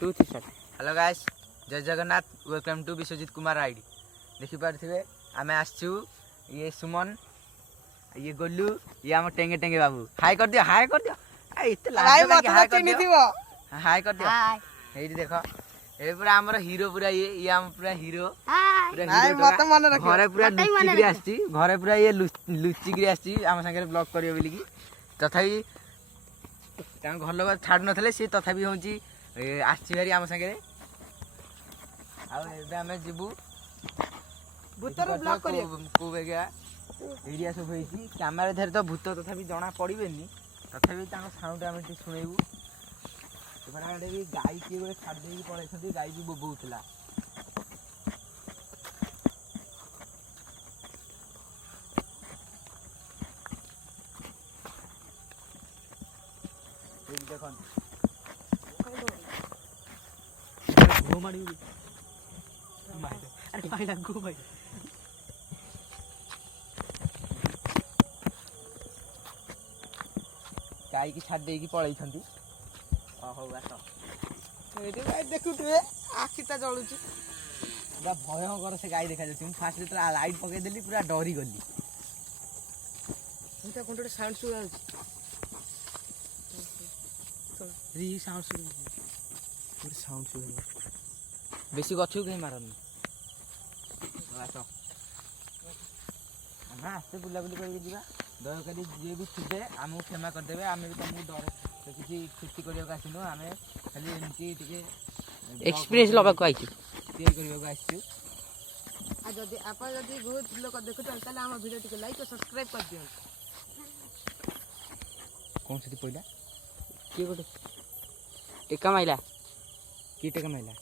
2 3 start. Hello guys, जय Jagannath, welcome to Vishwajit Kumar ID. देखि पारथिबे आमे आछू, ये सुमन, ये गोलू, ये हम टेंगे टेंगे बाबू। हाय कर दियो, हाय कर दियो। ए इते लाज लागे, हाय कर दियो, हाय कर दियो। हेई देखो, ए पूरा हमर हीरो, पूरा ये हम पूरा हीरो, पूरा हीरो मत मन रखियो। घरे पूरा लुच्ची गिरी आछी, घरे पूरा ये लुच्ची गिरी आछी हम संगे ब्लॉग करियो बोली की। तथापि तां घर लोग छाडु नथले, से तथापि होची आछी भारी हम संगे। आ एबे हमें जिबू भूतर ब्लॉग करियो को बेगा एरिया सब होईची। कैमरा धरे तो भूत तथापि जणा पड़िबेनी, तथापि तांको साउंड हम टी सुनेबू। एबाडे भी गाई के गोले छाड देई पळै छथि, गाई भी बोबौतला। এই দেখুন গো মারি মাইলা, আরে মাইলা গো ভাই। गाई की छाड़ देकी पळै छथि। हो आस एठी गाई देखुथिबे, आखिता जळुची बा भयंकर से गाई देखा जाछि। फास्ट तो लाइट पके देली, पूरा डरी गली। इनका कोनटे साउंड सुना री साउंड सुना, पूरा साउंड सुना। बेसी गछु के मारन आस ना, आस्ते बुला बुली करके जीवा। दयाकरी जे भी थिबे आमु क्षमा कर देबे। आमे भी तुमको डर तो किसी क्षति करियो का आसिनो, आमे खाली एमती टिके एक्सपीरियंस लबा को आइछु, शेयर करियो का आइछु। आ जदी आपन जदी बहुत लोग देखु त ताले हम वीडियो टिके लाइक और सब्सक्राइब कर दियो। कौन से पहिला के गोटे टेका माइला, की टेका माइला,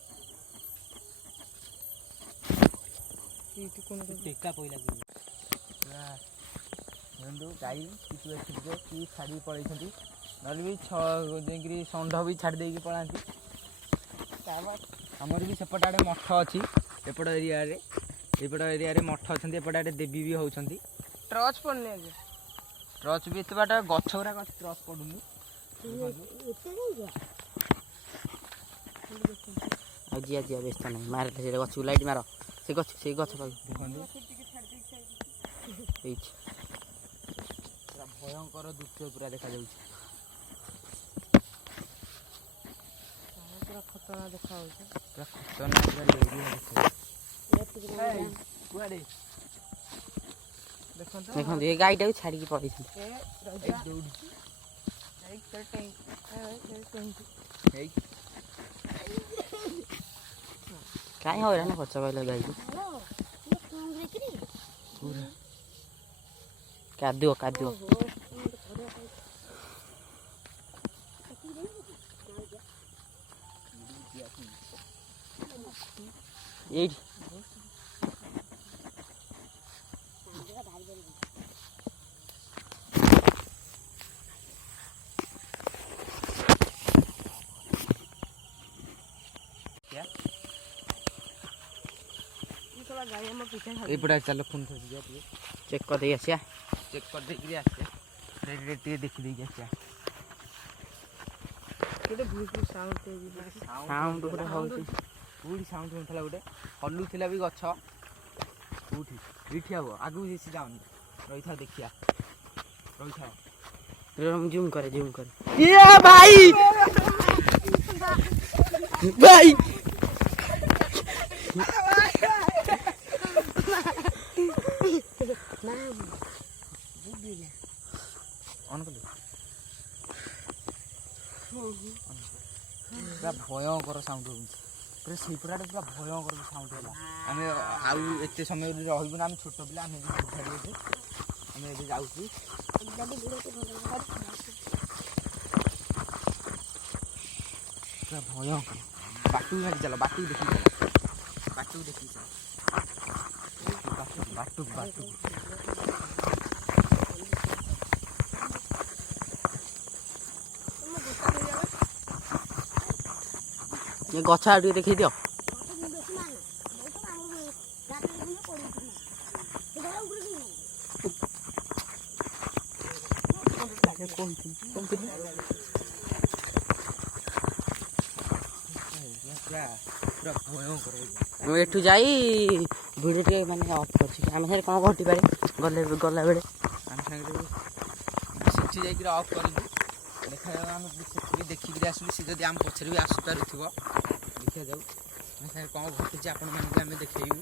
की कोन टेका पहिला की बंधु गाई किसी अच्छे कि छाड़ी पड़े नल भी छी षंढ भी छाड़ी देकी पलांती। आमर भी सेपट आड़े मठ अच्छी, एपट एरिया रे मठ अच्छा, एपट आड़े देवी भी होती। टर्च पड़ने टर्च भी एत बाट गछ गुराक अच्छी, टर्च पड़ुनी। जिया जिया व्यस्त नहीं, मार गछ लाइट मार, से गछ भयंकर दृश्य पूरा देखा जाउछि। पूरा खतरनाक देखा होछि, पूरा खतरनाक पूरा लेडी देखा। कुआडे देखन ए गाईटा छाड़ी के पड़ी छै, ए दौड़ी ए चटई ए काई हो रहना खर्च कहले गाई पूरा कादो कादो। एट एपटा चलो फोन चेक कर दे आसिया, चेक कर देकी आसिया, रेट टे देखि देकी आसिया। केते भूत साउंड पूरा होउची, पूरी साउंड होथला गोटे हल्लुथिला भी गछ उठी रिठी हबो। आगु जेसी जाउनी रही था, देखिया रही था। जूम करे ये भाई भाई पूरा भयंकर साउंड होउची, पूरा सेपराटे पूरा भयंकर साउंड होला। आमे आउ एते समय रहइबो ना, आमे छोट पिला, आमे भी आमे एबे जाउची। पूरा भयंकर बाटू भागी चलो, बाटू देखि चलो, बाटू देखि चलो, बाटू बाटू ये गछ आड़ देखी दियो। ପୁରା ପୁରା ଭୟଙ୍କର ମୁଁ ଏଠୁ ଯାଇ ଭିଡ଼ିଓ ଟିକେ ମାନେ ଅଫ୍ କରୁଛି ଆମ ସାଙ୍ଗରେ କ'ଣ ଘଟିପାରେ ଗଲାବେଳେ ଆମ ସାଙ୍ଗରେ ସେଠି ଯାଇକିରି ଅଫ୍ କରିବୁ ଦେଖାଯାଉ ଆମେ ସେଠିକି ଦେଖିକିରି ଆସିବୁ ସେ ଯଦି ଆମ ପଛରେ ବି ଆସିପାରୁଥିବ ଦେଖାଯାଉ ଆମ ସାଙ୍ଗରେ କ'ଣ ଘଟୁଛି ଆପଣମାନଙ୍କୁ ଆମେ ଦେଖେଇବୁ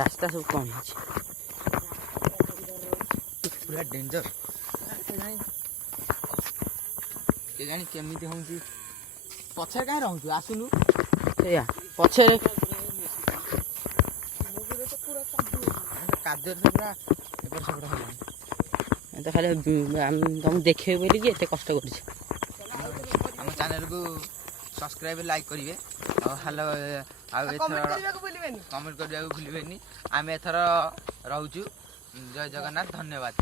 ରାସ୍ତା ସବୁ କ'ଣ ହେଇଛି ପୁରା ଡେଞ୍ଜର କେଜାଣି କେମିତି ହେଉଛି ପଛରେ କାହିଁ ରହୁଛୁ ଆସୁନୁ ସେଇଆ ପଛରେ କାଦୁଅରେ ତ ପୁରା ଏପଟ ସେପଟ ହେଲାଣି ତ ଖାଲି ତମକୁ ଦେଖେଇବି ବୋଲିକି ଏତେ କଷ୍ଟ କରୁଛି ଆମ ଚ୍ୟାନେଲକୁ ସବସ୍କ୍ରାଇବ୍ ଲାଇକ୍ କରିବେ ଆଉ ଏଥର କମେଣ୍ଟ କରିବାକୁ ଭୁଲିବେନି ଆମେ ଏଥର ରହୁଛୁ ଜୟ ଜଗନ୍ନାଥ ଧନ୍ୟବାଦ।